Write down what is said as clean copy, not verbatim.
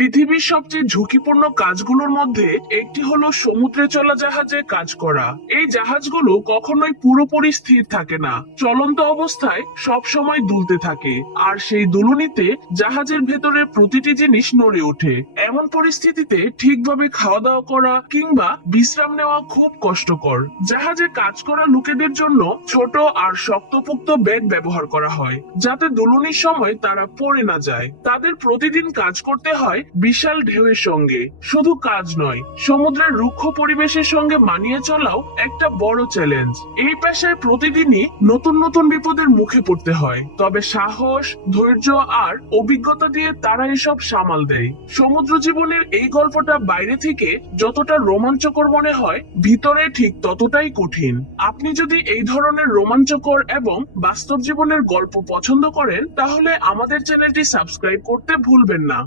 পৃথিবীর সবচেয়ে ঝুঁকিপূর্ণ কাজগুলোর মধ্যে একটি হলো সমুদ্রে চলা জাহাজে কাজ করা। এই জাহাজগুলো কখনোই পুরোপুরি স্থির থাকে না, চলন্ত অবস্থায় সব সময় দুলতে থাকে, আর সেই দুলুনিতে জাহাজের ভেতরে প্রতিটি জিনিস নড়ে ওঠে। এমন পরিস্থিতিতে ঠিকভাবে খাওয়া দাওয়া করা কিংবা বিশ্রাম নেওয়া খুব কষ্টকর। জাহাজে কাজ করা লোকেদের জন্য ছোট আর শক্তপোক্ত ব্যাগ ব্যবহার করা হয়, যাতে দুলুনির সময় তারা পড়ে না যায়। তাদের প্রতিদিন কাজ করতে হয় বিশাল ঢেউয়ের সঙ্গে। শুধু কাজ নয়, সমুদ্রের রুক্ষ পরিবেশের সঙ্গে মানিয়ে চলাও একটা বড় চ্যালেঞ্জ। এই পেশায় প্রতিদিনই নতুন নতুন বিপদের মুখে পড়তে হয়, তবে সাহস, ধৈর্য আর অভিজ্ঞতা দিয়ে তারা এসব সামাল দেয়। সমুদ্র জীবনের এই গল্পটা বাইরে থেকে যতটা রোমাঞ্চকর মনে হয়, ভিতরে ঠিক ততটাই কঠিন। আপনি যদি এই ধরনের রোমাঞ্চকর এবং বাস্তব জীবনের গল্প পছন্দ করেন, তাহলে আমাদের চ্যানেলটি সাবস্ক্রাইব করতে ভুলবেন না।